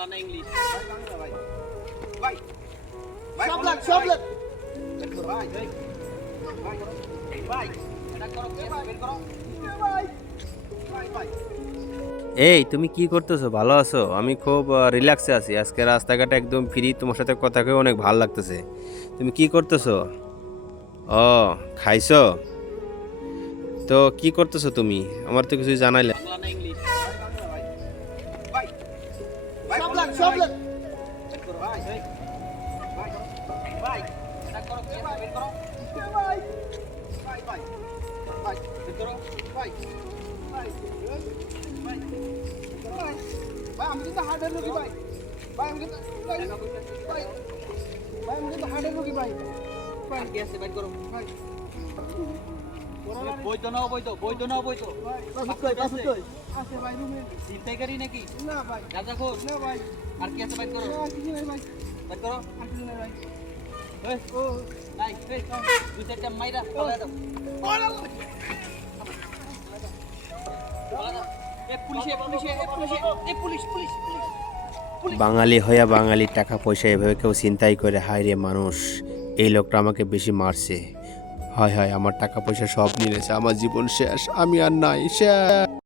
বাংলা না ইংলিশ? ভাই ভাই সব লাগ সব লাগ। ভাই ভাই এটা করো বের করো ভাই ভাই ভাই এই তুমি কি করতেছো? ভালো আছো? আমি খুব রিল্যাক্সে আছি। আজকে রাস্তাঘাটে একদম ফ্রি তোমার সাথে কথা কয়ে অনেক ভালো লাগতেছে। তুমি কি করতেছো? ও খাইছো? তো কি করতেছো তুমি? আমার তো কিছু জানাইলে সব লাগ সব লাগ ভাই ভাই ভাই করো করো ভাই ভাই ভাই ভাই করো ভাই ভাই ভাই ভাই ভাই আমি কিন্তু হার্টের রোগী ভাই ভাই আমি কিন্তু ভাই ভাই ভাই আমি কিন্তু হার্টের রোগী ভাই কি আছে বের করো ভাই বাঙালি হইয়া বাঙালির টাকা পয়সা এভাবে কেউ চিন্তাই করে, হায় রে মানুষ, এই লোকটা আমাকে বেশি মারছে। হয় হায় আমার টাকা পয়সা সব নিয়েছে আমার জীবন শেষ আমি আর নাই শেষ।